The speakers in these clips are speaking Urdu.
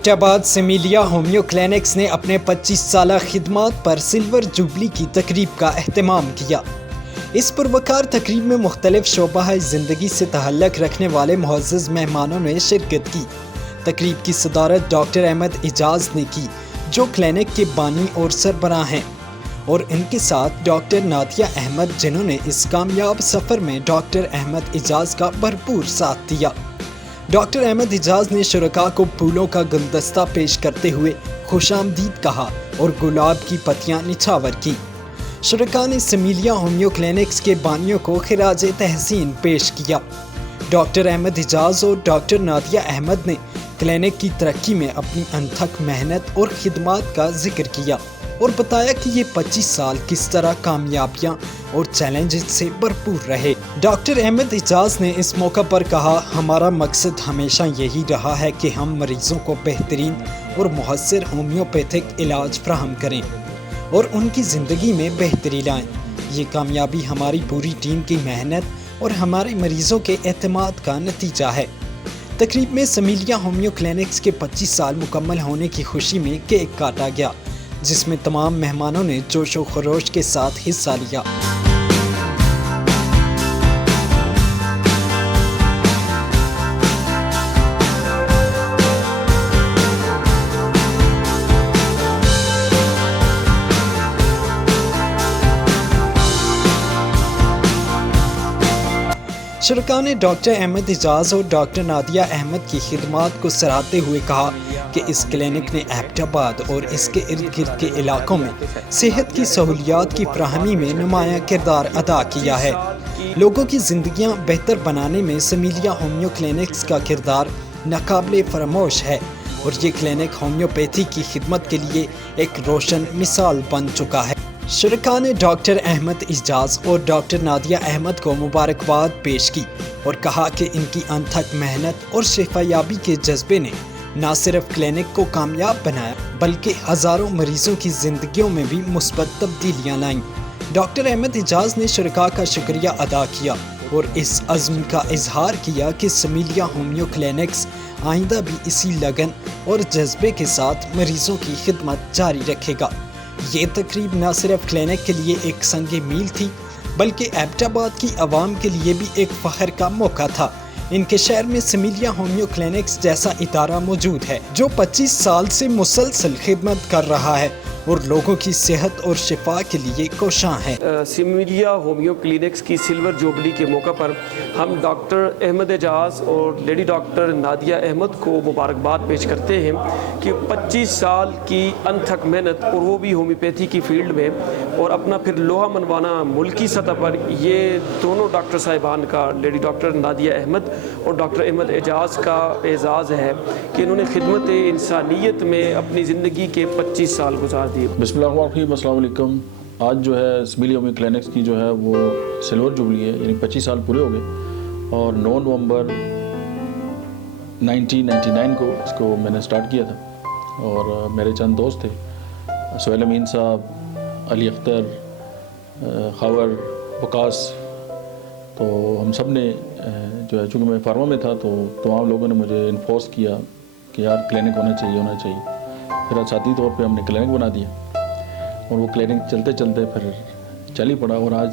ایبٹ آباد سمیلیا ہومیو کلینکس نے اپنے 25 سالہ خدمات پر سلور جوبلی کی تقریب کا اہتمام کیا۔ اس پروقار تقریب میں مختلف شعبہ زندگی سے تعلق رکھنے والے معزز مہمانوں نے شرکت کی۔ تقریب کی صدارت ڈاکٹر احمد اعجاز نے کی، جو کلینک کے بانی اور سربراہ ہیں، اور ان کے ساتھ ڈاکٹر نادیہ احمد، جنہوں نے اس کامیاب سفر میں ڈاکٹر احمد اعجاز کا بھرپور ساتھ دیا۔ ڈاکٹر احمد اعجاز نے شرکاء کو پھولوں کا گلدستہ پیش کرتے ہوئے خوش آمدید کہا اور گلاب کی پتیاں نچھاور کی۔ شرکاء نے سمیلیا ہومیو کلینکس کے بانیوں کو خراج تحسین پیش کیا۔ ڈاکٹر احمد اعجاز اور ڈاکٹر نادیہ احمد نے کلینک کی ترقی میں اپنی انتھک محنت اور خدمات کا ذکر کیا اور بتایا کہ یہ 25 سال کس طرح کامیابیاں اور چیلنجز سے بھرپور رہے۔ ڈاکٹر احمد اعجاز نے اس موقع پر کہا، ہمارا مقصد ہمیشہ یہی رہا ہے کہ ہم مریضوں کو بہترین اور مؤثر ہومیوپیتھک علاج فراہم کریں اور ان کی زندگی میں بہتری لائیں۔ یہ کامیابی ہماری پوری ٹیم کی محنت اور ہمارے مریضوں کے اعتماد کا نتیجہ ہے۔ تقریب میں سمیلیا ہومیو کلینکس کے 25 سال مکمل ہونے کی خوشی میں کیک کاٹا گیا، جس میں تمام مہمانوں نے جوش و خروش کے ساتھ حصہ لیا۔ شرکاء نے ڈاکٹر احمد اعجاز اور ڈاکٹر نادیہ احمد کی خدمات کو سراہتے ہوئے کہا کہ اس کلینک نے ایبٹ آباد اور اس کے ارد گرد کے علاقوں میں صحت کی سہولیات کی فراہمی میں نمایاں کردار ادا کیا ہے۔ لوگوں کی زندگیاں بہتر بنانے میں سمیلیا ہومیو کلینکس کا کردار ناقابل فراموش ہے اور یہ کلینک ہومیوپیتھی کی خدمت کے لیے ایک روشن مثال بن چکا ہے۔ شرکاء نے ڈاکٹر احمد اعجاز اور ڈاکٹر نادیہ احمد کو مبارکباد پیش کی اور کہا کہ ان کی انتھک محنت اور شفا یابی کے جذبے نے نہ صرف کلینک کو کامیاب بنایا بلکہ ہزاروں مریضوں کی زندگیوں میں بھی مثبت تبدیلیاں لائیں۔ ڈاکٹر احمد اعجاز نے شرکاء کا شکریہ ادا کیا اور اس عزم کا اظہار کیا کہ سمیلیا ہومیو کلینکس آئندہ بھی اسی لگن اور جذبے کے ساتھ مریضوں کی خدمت جاری رکھے گا۔ یہ تقریب نہ صرف کلینک کے لیے ایک سنگ میل تھی بلکہ ایبٹ آباد کی عوام کے لیے بھی ایک فخر کا موقع تھا۔ ان کے شہر میں سمیلیا ہومیو کلینکس جیسا ادارہ موجود ہے جو 25 سال سے مسلسل خدمت کر رہا ہے اور لوگوں کی صحت اور شفا کے لیے کوشاں ہے۔ سمیلیا ہومیو کلینکس کی سلور جوبلی کے موقع پر ہم ڈاکٹر احمد اعجاز اور لیڈی ڈاکٹر نادیہ احمد کو مبارکباد پیش کرتے ہیں کہ 25 سال کی انتھک محنت اور وہ بھی ہومیوپیتھی کی فیلڈ میں اور اپنا پھر لوہا منوانا ملکی سطح پر، یہ دونوں ڈاکٹر صاحبان کا، لیڈی ڈاکٹر نادیہ احمد اور ڈاکٹر احمد اعجاز کا اعزاز ہے کہ انہوں نے خدمت انسانیت میں اپنی زندگی کے 25 سال گزار دیے۔ بسم اللہ الرحمن الرحیم، السلام علیکم۔ آج جو ہے سمیلیا ہومیو کلینکس کی جو ہے وہ سلور جوبلی ہے، یعنی 25 سال پورے ہو گئے اور 9 نومبر 1999 کو اس کو میں نے سٹارٹ کیا تھا اور میرے چند دوست تھے، سہیل امین صاحب، علی اختر، خاور، وقاص، تو ہم سب نے جو ہے، چونکہ میں فارما میں تھا تو تمام لوگوں نے مجھے انفورس کیا کہ یار کلینک ہونا چاہیے۔ پھر ذاتی طور پہ ہم نے کلینک بنا دیا اور وہ کلینک چلتے چلتے پھر چل ہی پڑا اور آج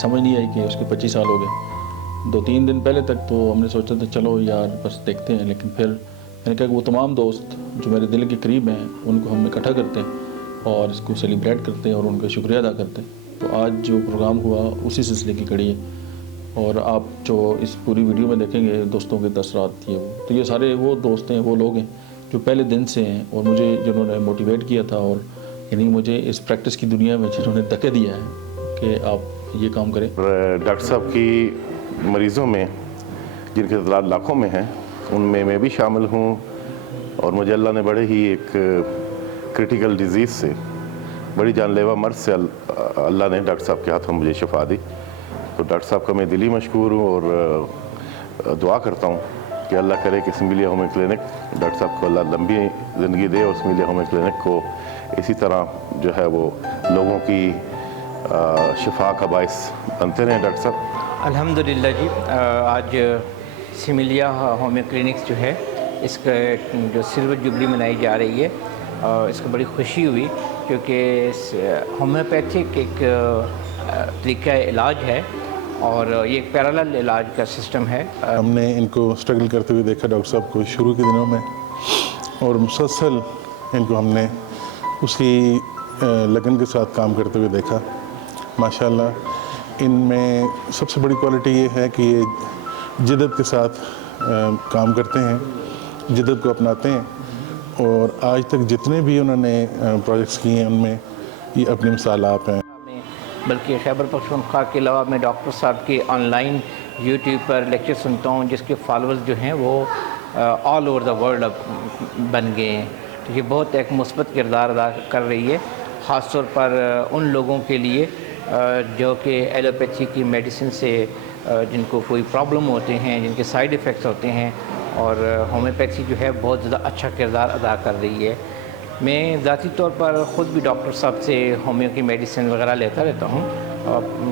سمجھ نہیں آئی کہ اس کے 25 سال ہو گئے۔ 2-3 دن پہلے تک تو ہم نے سوچا تھا چلو یار بس دیکھتے ہیں، لیکن پھر میں نے کہا کہ وہ تمام دوست جو میرے دل کے قریب ہیں ان کو ہم اکٹھا کرتے ہیں اور اس کو سیلیبریٹ کرتے ہیں اور ان کا شکریہ ادا کرتے ہیں۔ تو آج جو پروگرام ہوا اسی سلسلے کی کڑی ہے اور آپ جو اس پوری ویڈیو میں دیکھیں گے دوستوں کے تاثرات تو یہ سارے وہ دوست ہیں، وہ لوگ ہیں جو پہلے دن سے ہیں اور مجھے جنہوں نے موٹیویٹ کیا تھا اور یعنی مجھے اس پریکٹس کی دنیا میں جنہوں نے دھکا دیا ہے کہ آپ یہ کام کریں۔ ڈاکٹر صاحب کی مریضوں میں جن کے تعداد لاکھوں میں ہیں ان میں بھی شامل ہوں اور مجھے اللہ نے بڑے ہی ایک کرٹیکل ڈیزیز سے، بڑی جان لیوا مرض سے اللہ نے ڈاکٹر صاحب کے ہاتھوں مجھے شفا دی۔ تو ڈاکٹر صاحب کا میں دلی مشکور ہوں اور دعا کرتا ہوں کہ اللہ کرے کہ سمیلیا ہومیو کلینک، ڈاکٹر صاحب کو اللہ لمبی زندگی دے اور سمیلیا ہومیو کلینک کو اسی طرح جو ہے وہ لوگوں کی شفا کا باعث بنتے رہیں۔ ڈاکٹر صاحب الحمدللہ جی، آج سمیلیا ہومیو کلینکس جو ہے اس کا جو سلور جوبلی منائی جا رہی ہے، اس کو بڑی خوشی ہوئی کیونکہ ہومیوپیتھک ایک طریقہ علاج ہے اور یہ ایک پیرالل علاج کا سسٹم ہے۔ ہم نے ان کو اسٹرگل کرتے ہوئے دیکھا ڈاکٹر صاحب کو شروع کے دنوں میں، اور مسلسل ان کو ہم نے اسی لگن کے ساتھ کام کرتے ہوئے دیکھا۔ ماشاءاللہ ان میں سب سے بڑی کوالٹی یہ ہے کہ یہ جدت کے ساتھ کام کرتے ہیں، جدت کو اپناتے ہیں، اور آج تک جتنے بھی انہوں نے پروجیکٹس کیے ہیں ان میں یہ اپنی مثال آپ ہیں۔ بلکہ خیبر پختونخوا کے علاوہ میں ڈاکٹر صاحب کے on line YouTube per lecture سنتا ہوں جس کے فالوورز جو ہیں وہ آل اوور دا ورلڈ بن گئے ہیں۔ تو یہ بہت ایک مثبت کردار ادا کر رہی ہے، خاص طور پر ان لوگوں کے لیے جو کہ ایلوپیتھی کی میڈیسن سے جن کو کوئی پرابلم ہوتے ہیں، جن کے سائیڈ ایفیکٹس ہوتے ہیں، اور ہومیوپیتھی جو ہے بہت زیادہ اچھا کردار ادا کر رہی ہے۔ میں ذاتی طور پر خود بھی ڈاکٹر صاحب سے ہومیو کی میڈیسن وغیرہ لیتا رہتا ہوں،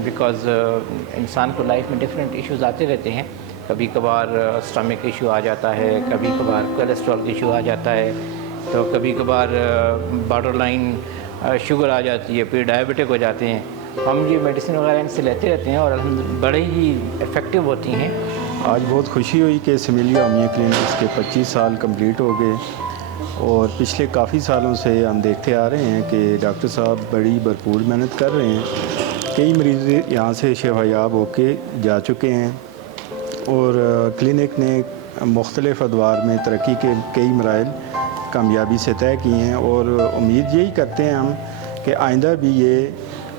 بیکاز انسان کو لائف میں ڈفرینٹ ایشوز آتے رہتے ہیں، کبھی کبھار اسٹمک ایشو آ جاتا ہے، کبھی کبھار کولیسٹرول کا ایشو آ جاتا ہے، تو کبھی کبھار بارڈر لائن شوگر آ جاتی ہے، پھر ڈائبٹک ہو جاتے ہیں۔ ہم یہ میڈیسن وغیرہ ان سے لیتے رہتے ہیں اور الحمدللہ بڑے ہی افیکٹو ہوتی ہیں۔ آج بہت خوشی ہوئی کہ سمیلیہ ہومیو کلینکس کے 25 سال کمپلیٹ ہو گئے، اور پچھلے کافی سالوں سے ہم دیکھتے آ رہے ہیں کہ ڈاکٹر صاحب بڑی بھرپور محنت کر رہے ہیں۔ کئی مریض یہاں سے شفا یاب ہو کے جا چکے ہیں، اور کلینک نے مختلف ادوار میں ترقی کے کئی مراحل کامیابی سے طے کیے ہیں، اور امید یہی کرتے ہیں ہم کہ آئندہ بھی یہ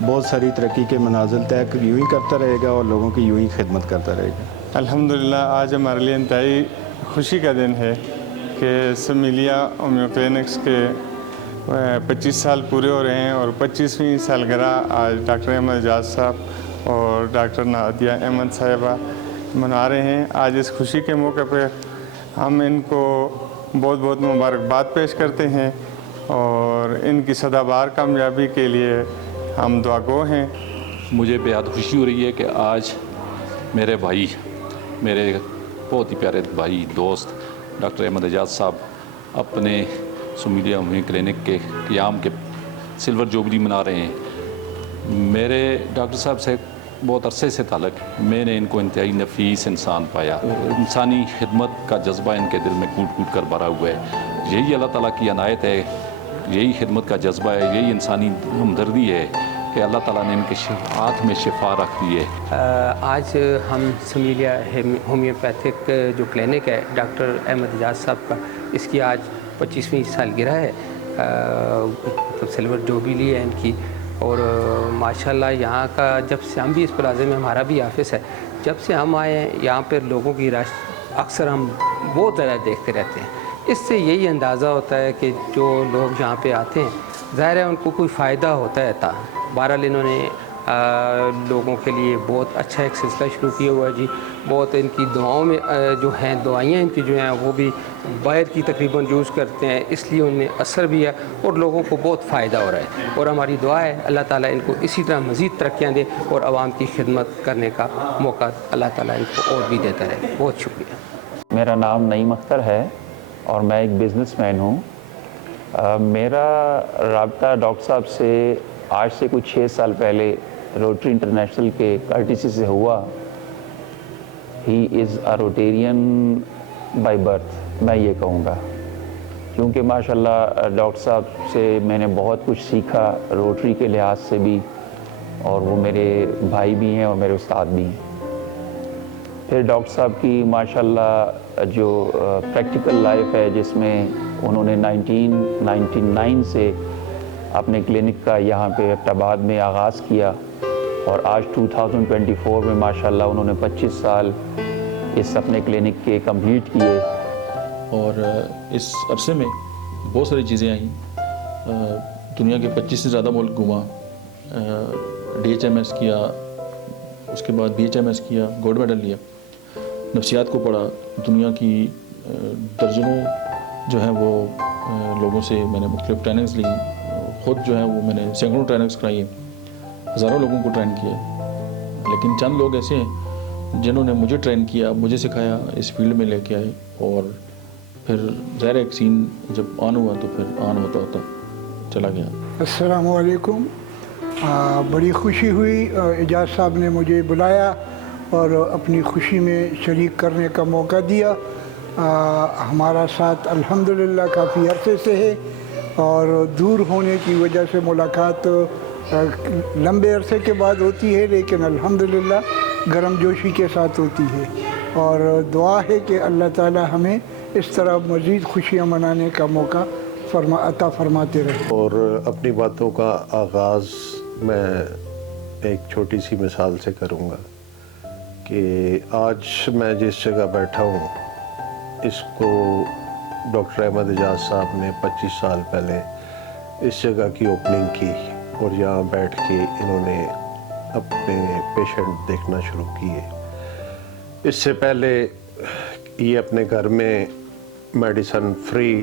بہت ساری ترقی کے منازل طے یوں ہی کرتا رہے گا اور لوگوں کی یوں ہی خدمت کرتا رہے گا۔ الحمدللہ آج ہمارے لیے انتہائی خوشی کا دن ہے کہ سمیلیہ ہومیو کلینکس کے 25 سال پورے ہو رہے ہیں، اور 25ویں سالگرہ آج ڈاکٹر احمد اعجاز صاحب اور ڈاکٹر نادیہ احمد صاحبہ منا رہے ہیں۔ آج اس خوشی کے موقع پہ ہم ان کو بہت بہت مبارکباد پیش کرتے ہیں، اور ان کی سدا بار کامیابی کے لیے ہم دعا گو ہیں۔ مجھے بہت خوشی ہو رہی ہے کہ آج میرے بھائی، میرے بہت ہی پیارے بھائی دوست ڈاکٹر احمد اعجاز صاحب اپنے سمیلیہ ہومیو کلینک کے قیام کے سلور جوبلی منا رہے ہیں۔ میرے ڈاکٹر صاحب سے بہت عرصے سے تعلق، میں نے ان کو انتہائی نفیس انسان پایا، انسانی خدمت کا جذبہ ان کے دل میں کوٹ کوٹ کر بھرا ہوا ہے۔ یہی اللہ تعالیٰ کی عنایت ہے، یہی خدمت کا جذبہ ہے، یہی انسانی ہمدردی ہے کہ اللہ تعالیٰ نے ان کے ہاتھ میں شفا رکھ دی ہے۔ آج ہم سمیلیہ ہومیوپیتھک جو کلینک ہے ڈاکٹر احمد اعجاز صاحب کا، اس کی آج 25ویں سالگرہ ہے، سلور جوبلی ہے ان کی، اور ماشاءاللہ یہاں کا جب سے ہم بھی اس پلازے میں، ہمارا بھی آفس ہے، جب سے ہم آئے ہیں یہاں پر لوگوں کی رش اکثر ہم بہت زیادہ دیکھتے رہتے ہیں۔ اس سے یہی اندازہ ہوتا ہے کہ جو لوگ یہاں پہ آتے ہیں ظاہر ہے ان کو کوئی فائدہ ہوتا ہے تھا۔ بہرحال انہوں نے لوگوں کے لیے بہت اچھا ایک سلسلہ شروع کیا ہوا ہے جی، بہت ان کی دعاؤں میں جو ہیں دوائیاں ان کی جو ہیں وہ بھی باہر کی تقریباً یوز کرتے ہیں، اس لیے ان میں اثر بھی ہے اور لوگوں کو بہت فائدہ ہو رہا ہے، اور ہماری دعا ہے اللہ تعالیٰ ان کو اسی طرح مزید ترقیاں دے اور عوام کی خدمت کرنے کا موقع اللہ تعالیٰ ان کو اور بھی دیتا رہے۔ بہت شکریہ۔ میرا نام نعیم اختر ہے اور میں ایک بزنس مین ہوں۔ میرا رابطہ ڈاکٹر صاحب سے آج سے کچھ 6 سال پہلے روٹری انٹرنیشنل کے کارٹیسی سے ہوا۔ ہی از اے روٹیرین بائی برتھ، میں یہ کہوں گا، کیونکہ ماشاءاللہ ڈاکٹر صاحب سے میں نے بہت کچھ سیکھا روٹری کے لحاظ سے بھی، اور وہ میرے بھائی بھی ہیں اور میرے استاد بھی ہیں۔ پھر ڈاکٹر صاحب کی ماشاءاللہ جو پریکٹیکل لائف ہے، جس میں انہوں نے 1999 سے اپنے کلینک کا یہاں پہ ایبٹ آباد میں آغاز کیا، اور آج 2024 میں ماشاءاللہ انہوں نے 25 سال اس اپنے کلینک کے کمپلیٹ کیے۔ اور اس عرصے میں بہت ساری چیزیں آئیں، دنیا کے 25 سے زیادہ ملک گھوما، DHMS کیا، اس کے بعد BHMS کیا، گولڈ میڈل لیا، نفسیات کو پڑھا، دنیا کی درجنوں جو ہیں وہ لوگوں سے میں نے مختلف ٹریننگز لی، خود جو ہیں وہ میں نے سینکڑوں ٹریننگز کرائی ہیں، ہزاروں لوگوں کو ٹرین کیا، لیکن چند لوگ ایسے ہیں جنہوں نے مجھے ٹرین کیا، مجھے سکھایا، اس فیلڈ میں لے کے آئے، اور پھر ظاہر ایک سین جب آن ہوا تو پھر آن ہوتا ہوتا چلا گیا. السلام علیکم. بڑی خوشی ہوئی اعجاز صاحب نے مجھے بلایا اور اپنی خوشی میں شریک کرنے کا موقع دیا. ہمارا ساتھ الحمدللہ کافی عرصے سے ہے اور دور ہونے کی وجہ سے ملاقات لمبے عرصے کے بعد ہوتی ہے، لیکن الحمدللہ گرم جوشی کے ساتھ ہوتی ہے. اور دعا ہے کہ اللہ تعالی ہمیں اس طرح مزید خوشیاں منانے کا موقع عطا فرماتے رہے. اور اپنی باتوں کا آغاز میں ایک چھوٹی سی مثال سے کروں گا کہ آج میں جس جگہ بیٹھا ہوں اس کو ڈاکٹر احمد اعجاز صاحب نے 25 سال پہلے اس جگہ کی اوپننگ کی اور یہاں بیٹھ کے انہوں نے اپنے پیشنٹ دیکھنا شروع کیے. اس سے پہلے یہ اپنے گھر میں میڈیسن فری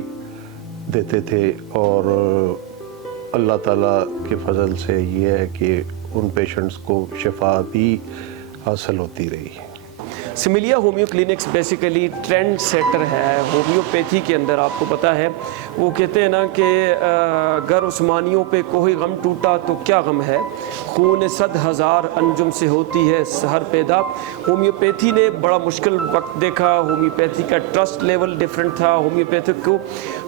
دیتے تھے اور اللہ تعالیٰ کے فضل سے یہ ہے کہ ان پیشنٹس کو شفا بھی حاصل ہوتی رہی. Similia homeo clinics basically trendsetter ہے ہومیوپیتھی کے اندر. آپ کو پتہ ہے وہ کہتے ہیں نا کہ گر عثمانیوں پہ کوئی غم ٹوٹا تو کیا غم ہے، خون 100,000 انجم سے ہوتی ہے سحر پیدا. ہومیوپیتھی نے بڑا مشکل وقت دیکھا. ہومیوپیتھی کا ٹرسٹ لیول ڈیفرنٹ تھا. ہومیوپیتھی کو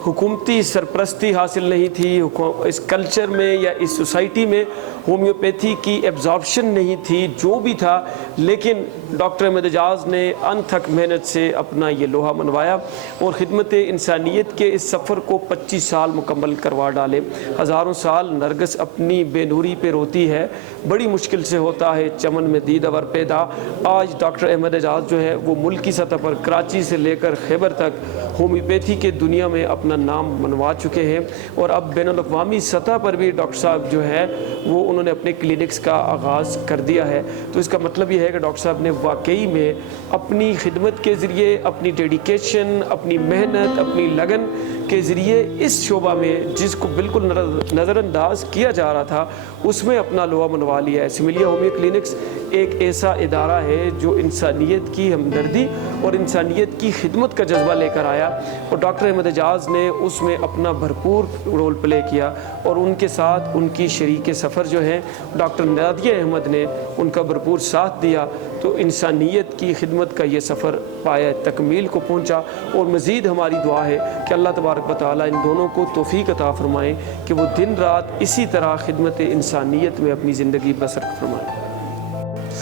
حکومتی سرپرستی حاصل نہیں تھی. اس کلچر میں یا اس سوسائٹی میں ہومیوپیتھی کی ایبزارپشن نہیں تھی. جو بھی تھا لیکن ڈاکٹر احمد اعجاز نے انتھک محنت سے اپنا یہ لوہا منوایا اور خدمت انسانیت کے اس سفر کو 25 سال مکمل کروا ڈالے. ہزاروں سال نرگس اپنی بے نوری پہ روتی ہے، بڑی مشکل سے ہوتا ہے چمن میں دیدور پیدا. آج ڈاکٹر احمد اعجاز جو ہے وہ ملکی سطح پر کراچی سے لے کر خیبر تک ہومیوپیتھی کے دنیا میں اپنا نام منوا چکے ہیں اور اب بین الاقوامی سطح پر بھی ڈاکٹر صاحب جو ہے وہ انہوں نے اپنے کلینکس کا آغاز کر دیا ہے. تو اس کا مطلب یہ ہے کہ ڈاکٹر صاحب نے واقعی میں اپنی خدمت کے ذریعے، اپنی ڈیڈیکیشن، اپنی محنت، اپنی لگن کے ذریعے اس شعبہ میں جس کو بالکل نظر انداز کیا جا رہا تھا اس میں اپنا لوہا منوا لیا ہے. سمیلیا ہومیو کلینکس ایک ایسا ادارہ ہے جو انسانیت کی ہمدردی اور انسانیت کی خدمت کا جذبہ لے کر آیا اور ڈاکٹر احمد اعجاز نے اس میں اپنا بھرپور رول پلے کیا اور ان کے ساتھ ان کی شریک سفر جو ہیں ڈاکٹر نادیہ احمد نے ان کا بھرپور ساتھ دیا. تو انسانیت کی خدمت کا یہ سفر پایہ تکمیل کو پہنچا اور مزید ہماری دعا ہے کہ اللہ تبارک و تعالیٰ ان دونوں کو توفیق عطا فرمائیں کہ وہ دن رات اسی طرح خدمت انسانیت میں اپنی زندگی بسر فرمائیں.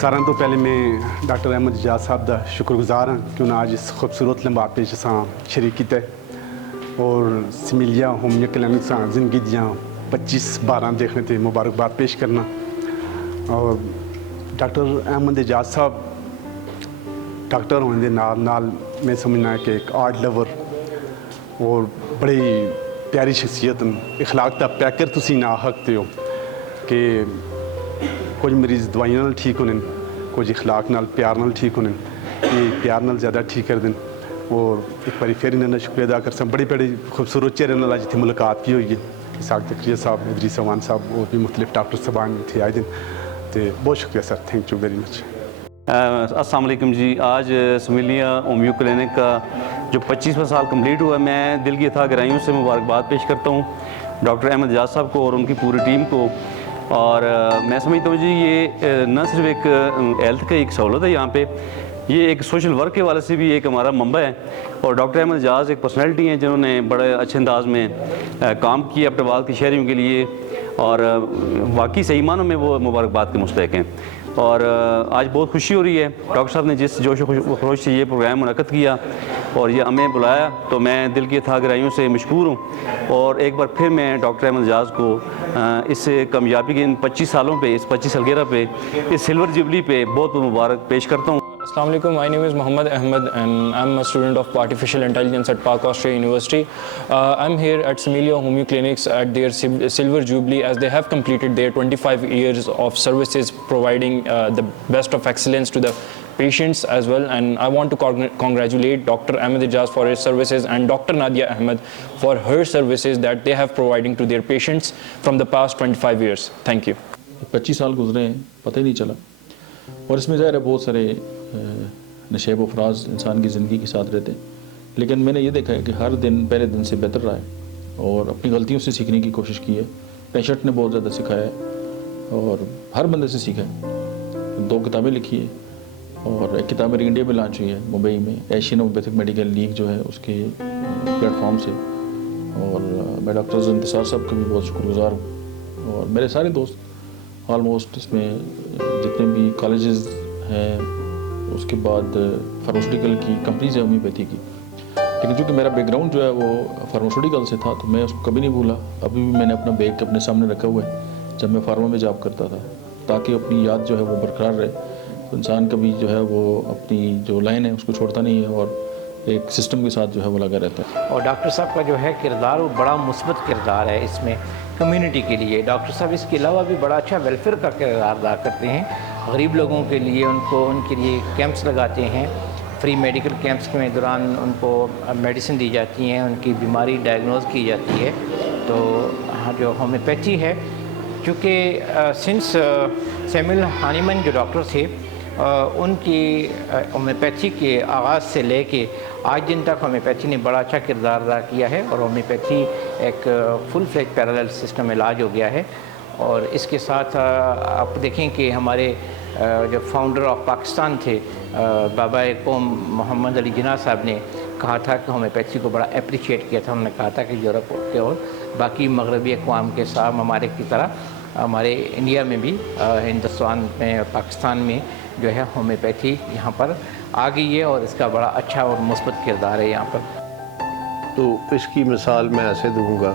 سارا تو پہلے میں ڈاکٹر احمد اعجاز صاحب دا شکر گزار ہوں کہ انہیں آج اس خوبصورت لمحہ پیش اساں شریک کیتا ہے اور سمیلیا ہومیو کلینکس زندگی دیاں 25/12 دیکھنے تے مبارکباد پیش کرنا. اور ڈاکٹر احمد اعجاز صاحب ڈاکٹر ہونے دے نال میں سمجھنا ہے کہ ایک آرٹ لور اور بڑی پیاری شخصیت اخلاق دا پیکر تسی نہ حق ہو کہ کچھ مریض دوائیاں نال ٹھیک ہونے، کچھ اخلاق نال پیار نال ٹھیک ہونے، یہ پیار نال زیادہ ٹھیک کر دیں. اور ایک باری پھر انہوں نے شکریہ ادا کر سا بڑی بڑی خوبصورت چہرے نال جتنے ملاقات بھی ہوئی ہے. اسحاق تقریہ صاحب، ادریس اوان صاحب اور بھی مختلف ڈاکٹر صاحبان تھے آئے دن. تو بہت شکریہ سر، تھینک یو ویری مچ. السلام علیکم جی. آج سمیلیا ہومیو کلینک کا جو 25واں سال کمپلیٹ ہوا ہے، میں دل کی اتھاہ گہرائیوں سے مبارکباد پیش کرتا ہوں ڈاکٹر احمد اعجاز صاحب کو اور ان کی پوری ٹیم کو. اور میں سمجھتا ہوں جی یہ نہ صرف ایک ہیلتھ کا ایک سہولت ہے یہاں پہ، یہ ایک سوشل ورک کے والے سے بھی ایک ہمارا منبع ہے. اور ڈاکٹر احمد اعجاز ایک پرسنالٹی ہیں جنہوں نے بڑے اچھے انداز میں کام کیا اپنے بعد کے شہریوں کے لیے اور واقعی صحیح معنوں میں وہ مبارکباد کے مستحق ہیں. اور آج بہت خوشی ہو رہی ہے ڈاکٹر صاحب نے جس جوش و خروش سے یہ پروگرام منعقد کیا اور یہ ہمیں بلایا تو میں دل کی اتھاہ گہرائیوں سے مشکور ہوں. اور ایک بار پھر میں ڈاکٹر احمد اعجاز کو اس کامیابی کے ان 25 سالوں پہ، اس 25 سالگرہ پہ، اس سلور جبلی پہ بہت بہت مبارک پیش کرتا ہوں. Assalamu alaikum, my name is Muhammad Ahmed and I'm a student of Artificial Intelligence at Park Austria University. I'm here at Samilia Homeo Clinics at their Silver Jubilee as they have completed their 25 years of services providing the best of excellence to the patients as well. And I want to congratulate Dr. Ahmed Aijaz for his services and Dr. Nadia Ahmed for her services that they have providing to their patients from the past 25 years. Thank you. 25 سال گزرے ہیں، پتہ ہی نہیں چلا. اور اس میں ظاہر ہے بہت سارے نشیب و فراز انسان کی زندگی کے ساتھ رہتے ہیں. لیکن میں نے یہ دیکھا ہے کہ ہر دن پہلے دن سے بہتر رہا ہے اور اپنی غلطیوں سے سیکھنے کی کوشش کی ہے. پیشنٹ نے بہت زیادہ سکھایا ہے اور ہر بندے سے سیکھا ہے. 2 کتابیں لکھی ہے اور ایک کتاب میری انڈیا میں لانچ ہوئی ہے ممبئی میں, ایشین ہومیوپیتھک میڈیکل لیگ جو ہے اس کے پلیٹ فارم سے. اور میں ڈاکٹر انتصار صاحب کا بھی بہت شکر گزار ہوں اور میرے سارے دوست آلموسٹ اس میں جتنے بھی کالجز ہیں, اس کے بعد فارماسیوٹیکل کی کمپنیز ہیں ہومیوپیتھی کی. لیکن چونکہ میرا بیک گراؤنڈ جو ہے وہ فارماسیوٹیکل سے تھا تو میں اس کو کبھی نہیں بھولا. ابھی بھی میں نے اپنا بیگ اپنے سامنے رکھا ہوا ہے جب میں فارما میں جاب کرتا تھا, تاکہ اپنی یاد جو ہے وہ برقرار رہے. تو انسان کبھی جو ہے وہ اپنی جو لائن ہے اس کو چھوڑتا نہیں ہے اور ایک سسٹم کے ساتھ جو ہے وہ لگا رہتا ہے. اور ڈاکٹر صاحب کا جو ہے کردار وہ بڑا مثبت کردار ہے اس میں کمیونٹی کے لیے. ڈاکٹر صاحب اس کے علاوہ بھی بڑا اچھا ویلفیئر کا کردار ادا کرتے ہیں. غریب لوگوں کے لیے ان کے لیے کیمپس لگاتے ہیں, فری میڈیکل کیمپس کے دوران ان کو میڈیسن دی جاتی ہیں, ان کی بیماری ڈائگنوز کی جاتی ہے. تو جو ہومیوپیتھی ہے, چونکہ سنس سیموئل ہانیمن جو ڈاکٹر تھے ان کی ہومیوپیتھی کے آغاز سے لے کے آج دن تک ہومیوپیتھی نے بڑا اچھا کردار ادا کیا ہے اور ہومیوپیتھی ایک فل فلیج پیرالل سسٹم علاج ہو گیا ہے. اور اس کے ساتھ آپ دیکھیں کہ ہمارے جو فاؤنڈر آف پاکستان تھے بابا قوم محمد علی جناح صاحب نے کہا تھا کہ ہومیوپیتھی کو بڑا اپریشیٹ کیا تھا. انہوں نے کہا تھا کہ یورپ کے اور باقی مغربی اقوام کے ساتھ ممالک کی طرح ہمارے انڈیا میں بھی, ہندوستان میں, پاکستان میں جو ہے ہومیوپیتھی یہاں پر آ گئی ہے اور اس کا بڑا اچھا اور مثبت کردار ہے یہاں پر. تو اس کی مثال میں ایسے دوں گا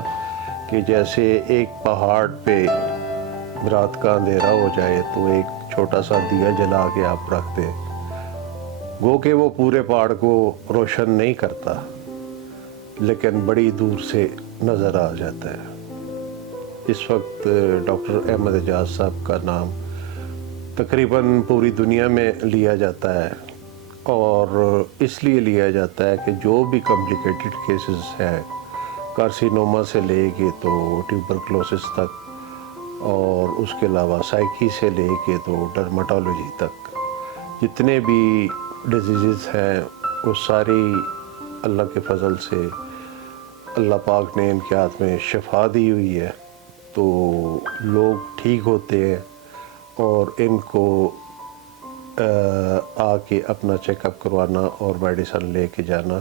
کہ جیسے ایک پہاڑ پہ رات کا اندھیرا ہو جائے تو ایک چھوٹا سا دیا جلا کے آپ رکھ دیں, گو کہ وہ پورے پہاڑ کو روشن نہیں کرتا لیکن بڑی دور سے نظر آ جاتا ہے. اس وقت ڈاکٹر احمد اعجاز صاحب کا نام تقریباً پوری دنیا میں لیا جاتا ہے اور اس لیے لیا جاتا ہے کہ جو بھی کمپلیکیٹڈ کیسز ہیں, کارسینوما سے لے کے تو ٹیوبرکلوسس تک اور اس کے علاوہ سائیکی سے لے کے تو ڈرماٹولوجی تک, جتنے بھی ڈیزیزز ہیں وہ ساری اللہ کے فضل سے اللہ پاک نے ان کے ہاتھ میں شفا دی ہوئی ہے. تو لوگ ٹھیک ہوتے ہیں اور ان کو آ کے اپنا چیک اپ کروانا اور میڈیسن لے کے جانا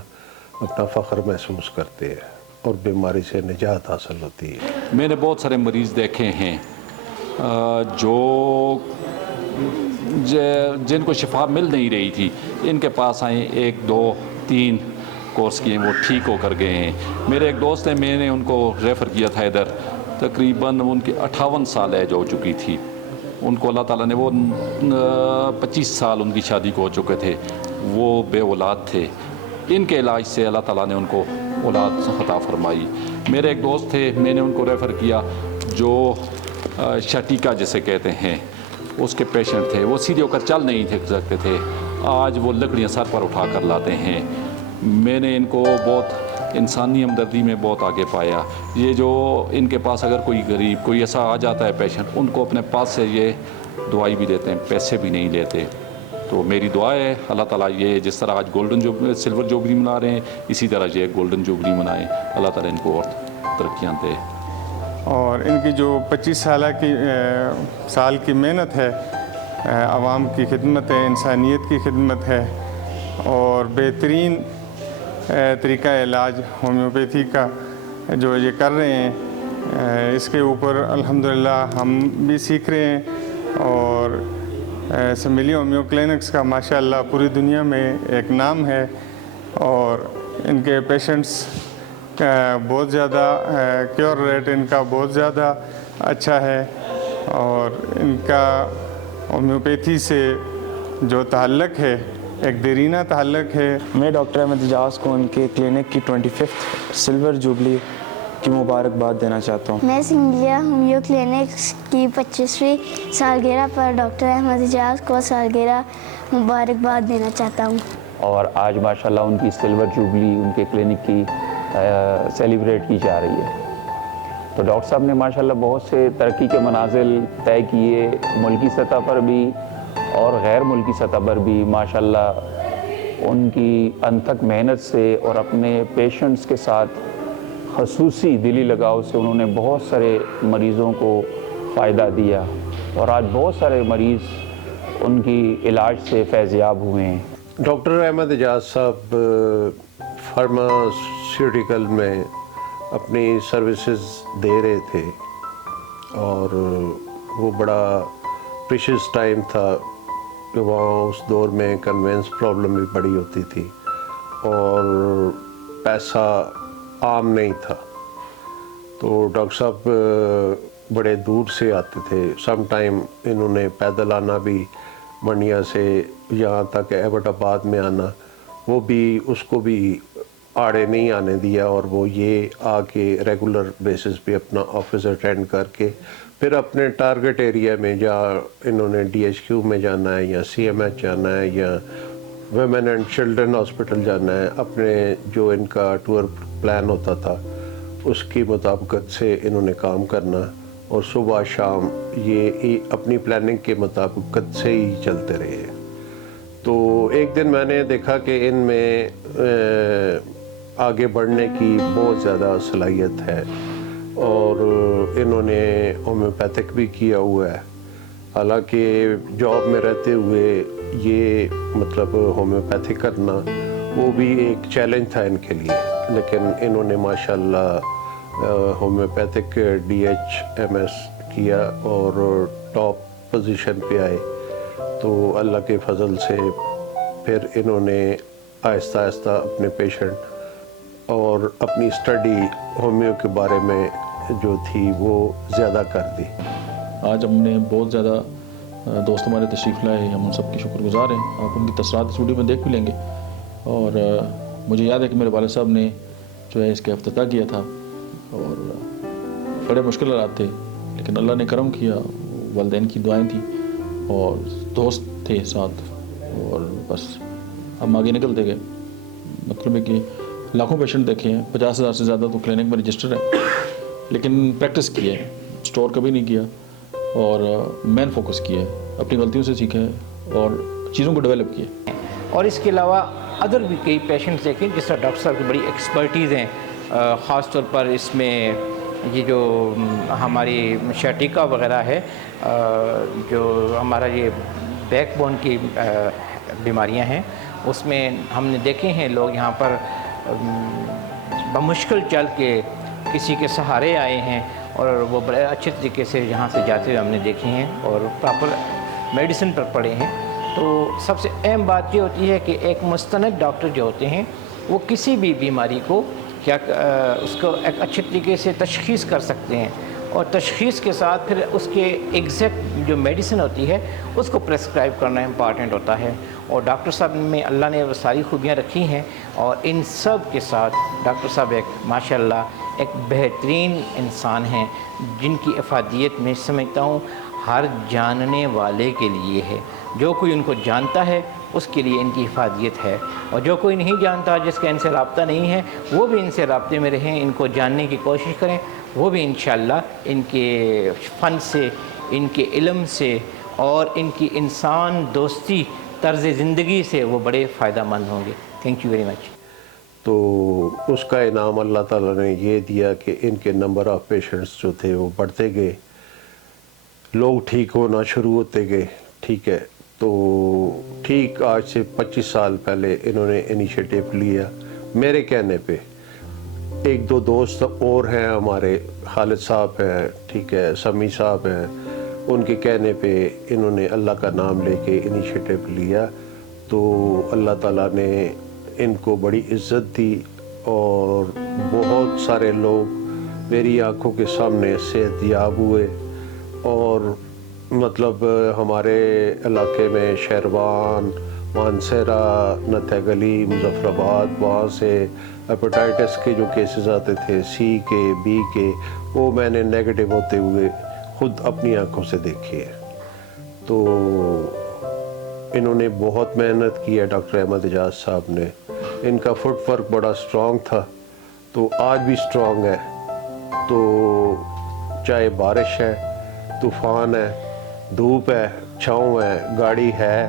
اپنا فخر محسوس کرتے ہیں اور بیماری سے نجات حاصل ہوتی ہے. میں نے بہت سارے مریض دیکھے ہیں جو جن کو شفا مل نہیں رہی تھی, ان کے پاس آئیں 1 2 3 کورس کیے, وہ ٹھیک ہو کر گئے ہیں. میرے ایک دوست ہیں, میں نے ان کو ریفر کیا تھا ادھر, تقریباً ان کی 58 سال ایج ہو چکی تھی. ان کو اللہ تعالیٰ نے, وہ 25 سال ان کی شادی کو ہو چکے تھے, وہ بے اولاد تھے. ان کے علاج سے اللہ تعالیٰ نے ان کو اولاد عطا فرمائی. میرے ایک دوست تھے, میں نے ان کو ریفر کیا جو شٹیکا جسے کہتے ہیں, اس کے پیشنٹ تھے. وہ سیدھے ہو کر چل نہیں تھے سکتے تھے, آج وہ لکڑیاں سر پر اٹھا کر لاتے ہیں. میں نے ان کو بہت انسانی ہمدردی میں بہت آگے پایا. یہ جو ان کے پاس اگر کوئی غریب کوئی ایسا آ جاتا ہے پیشنٹ, ان کو اپنے پاس سے یہ دوائی بھی دیتے ہیں, پیسے بھی نہیں لیتے. تو میری دعا ہے اللہ تعالیٰ یہ جس طرح آج گولڈن سلور جوبلی منا رہے ہیں, اسی طرح یہ گولڈن جوبلی منائیں. اللہ تعالیٰ ان کو اور ترقیاں دے. اور ان کی جو 25 سال کی محنت ہے, عوام کی خدمت ہے, انسانیت کی خدمت ہے اور بہترین طریقہ علاج ہومیوپیتھی کا جو یہ کر رہے ہیں, اس کے اوپر الحمدللہ ہم بھی سیکھ رہے ہیں. اور سمیلیہ ہومیو کلینکس کا ماشاءاللہ پوری دنیا میں ایک نام ہے اور ان کے پیشنٹس کا بہت زیادہ کیور ریٹ ان کا بہت زیادہ اچھا ہے اور ان کا ہومیوپیتھی سے جو تعلق ہے ایک دیرینہ تعلق ہے. میں ڈاکٹر احمد اعجاز کو ان کے کلینک کی 25 سلور جوبلی کی مبارکباد دینا چاہتا ہوں. میں سمیلیہ ہومیو کلینکس کی 25ویں سالگرہ پر ڈاکٹر احمد اعجاز کو سالگرہ مبارکباد دینا چاہتا ہوں. اور آج ماشاءاللہ ان کی سلور جوبلی ان کے کلینک کی سیلیبریٹ کی جا رہی ہے. تو ڈاکٹر صاحب نے ماشاءاللہ بہت سے ترقی کے منازل طے کیے, ملکی سطح پر بھی اور غیر ملکی سطح پر بھی. ماشاءاللہ ان کی انتھک محنت سے اور اپنے پیشنٹس کے ساتھ خصوصی دلی لگاؤ سے انہوں نے بہت سارے مریضوں کو فائدہ دیا، اور آج بہت سارے مریض ان کی علاج سے فیض یاب ہوئے ہیں۔ ڈاکٹر احمد اعجاز صاحب فارماسیوٹیکل میں اپنی سروسز دے رہے تھے، اور وہ بڑا پریشیس ٹائم تھا کہ وہاں اس دور میں کنوینس پرابلم بھی بڑی ہوتی تھی اور پیسہ عام نہیں تھا، تو ڈاکٹر صاحب بڑے دور سے آتے تھے۔ سم ٹائم انہوں نے پیدل آنا بھی منڈیا سے یہاں تک ایبٹ آباد میں آنا، وہ بھی اس کو بھی آڑے نہیں آنے دیا، اور وہ یہ آ کے ریگولر بیسس پہ اپنا آفس اٹینڈ کر کے پھر اپنے ٹارگٹ ایریا میں جہاں انہوں نے ڈی ایچ کیو میں جانا ہے یا سی ایم ایچ جانا ہے یا ویمن اینڈ چلڈرن ہاسپٹل جانا ہے، اپنے جو ان کا ٹور پلان ہوتا تھا اس کی مطابقت سے انہوں نے کام کرنا، اور صبح شام یہ اپنی پلاننگ کے مطابقت سے ہی چلتے رہے۔ تو ایک دن میں نے دیکھا کہ ان میں آگے بڑھنے کی بہت زیادہ صلاحیت ہے، اور انہوں نے ہومیوپیتھک بھی کیا ہوا ہے، حالانکہ جاب میں رہتے ہوئے یہ مطلب ہومیوپیتھک کرنا وہ بھی ایک چیلنج تھا ان کے لیے، لیکن انہوں نے ماشاءاللہ homeopathic D H M S کیا اور ٹاپ پوزیشن پہ آئے۔ تو اللہ کے فضل سے پھر انہوں نے آہستہ آہستہ اپنے پیشنٹ اور اپنی اسٹڈی ہومیو کے بارے میں جو تھی وہ زیادہ کر دی۔ آج ہم نے بہت زیادہ دوست ہمارے تشریف لائے، ہم ان سب کے شکر گزار ہیں۔ آپ ان کی تاثرات اس ویڈیو میں دیکھ بھی لیں گے، اور مجھے یاد ہے کہ میرے والد صاحب نے جو ہے اس کا افتتاح کیا تھا، اور بڑے مشکل حالات تھے، لیکن اللہ نے کرم کیا، والدین کی دعائیں تھیں اور دوست تھے ساتھ، اور بس ہم آگے نکلتے گئے۔ مطلب ہے کہ لاکھوں پیشنٹ دیکھے ہیں، 50,000 سے زیادہ تو کلینک میں رجسٹر ہے، لیکن پریکٹس کی ہے، اسٹور کبھی نہیں کیا، اور مین فوکس کیا ہے، اپنی غلطیوں سے سیکھا ہے اور چیزوں کو ڈیولپ کیا۔ اور اس کے علاوہ ادر بھی کئی پیشنٹس دیکھیں جس طرح ڈاکٹر صاحب کی بڑی ایکسپرٹیز ہیں، خاص طور پر اس میں یہ جو ہماری شیٹیکا وغیرہ ہے، جو ہمارا یہ بیک بون کی بیماریاں ہیں، اس میں ہم نے دیکھے ہیں لوگ یہاں پر بمشکل چل کے کسی کے سہارے آئے ہیں، اور وہ بڑے اچھے طریقے سے یہاں سے جاتے ہوئے ہم نے دیکھے ہیں اور پراپر میڈیسن پر پڑے ہیں۔ تو سب سے اہم بات یہ ہوتی ہے کہ ایک مستند ڈاکٹر جو ہوتے ہیں وہ کسی بھی بیماری کو کیا اس کو ایک اچھے طریقے سے تشخیص کر سکتے ہیں، اور تشخیص کے ساتھ پھر اس کے ایگزیکٹ جو میڈیسن ہوتی ہے اس کو پریسکرائب کرنا امپارٹنٹ ہوتا ہے، اور ڈاکٹر صاحب میں اللہ نے وہ ساری خوبیاں رکھی ہیں، اور ان سب کے ساتھ ڈاکٹر صاحب ایک ماشاءاللہ ایک بہترین انسان ہیں، جن کی افادیت میں سمجھتا ہوں ہر جاننے والے کے لیے ہے۔ جو کوئی ان کو جانتا ہے اس کے لیے ان کی افادیت ہے، اور جو کوئی نہیں جانتا، جس کا ان سے رابطہ نہیں ہے، وہ بھی ان سے رابطے میں رہیں، ان کو جاننے کی کوشش کریں، وہ بھی انشاءاللہ ان کے فن سے، ان کے علم سے اور ان کی انسان دوستی طرز زندگی سے وہ بڑے فائدہ مند ہوں گے۔ Thank you very much. تو اس کا انعام اللہ تعالیٰ نے یہ دیا کہ ان کے نمبر آف پیشنٹس جو تھے وہ بڑھتے گئے، لوگ ٹھیک ہونا شروع ہوتے گئے، ٹھیک ہے۔ تو ٹھیک آج سے 25 سال پہلے انہوں نے انیشیٹو لیا میرے کہنے پہ۔ ایک دو دوست اور ہیں ہمارے، خالد صاحب ہیں، ٹھیک ہے، سمی صاحب ہیں، ان کے کہنے پہ انہوں نے اللہ کا نام لے کے انیشیٹو لیا، تو اللہ تعالیٰ نے ان کو بڑی عزت دی، اور بہت سارے لوگ میری آنکھوں کے سامنے صحت یاب ہوئے، اور مطلب ہمارے علاقے میں شیروان، مانسیرا، نتھیا گلی، مظفر آباد، وہاں سے ہیپاٹائٹس کے جو کیسز آتے تھے، سی کے، بی کے، وہ میں نے نیگیٹو ہوتے ہوئے خود اپنی آنکھوں سے دیکھے ہیں۔ تو انہوں نے بہت محنت کی ہے ڈاکٹر احمد اعجاز صاحب نے، ان کا فٹ ورک بڑا سٹرونگ تھا، تو آج بھی سٹرونگ ہے۔ تو چاہے بارش ہے، طوفان ہے، دھوپ ہے، چھاؤں ہے، گاڑی ہے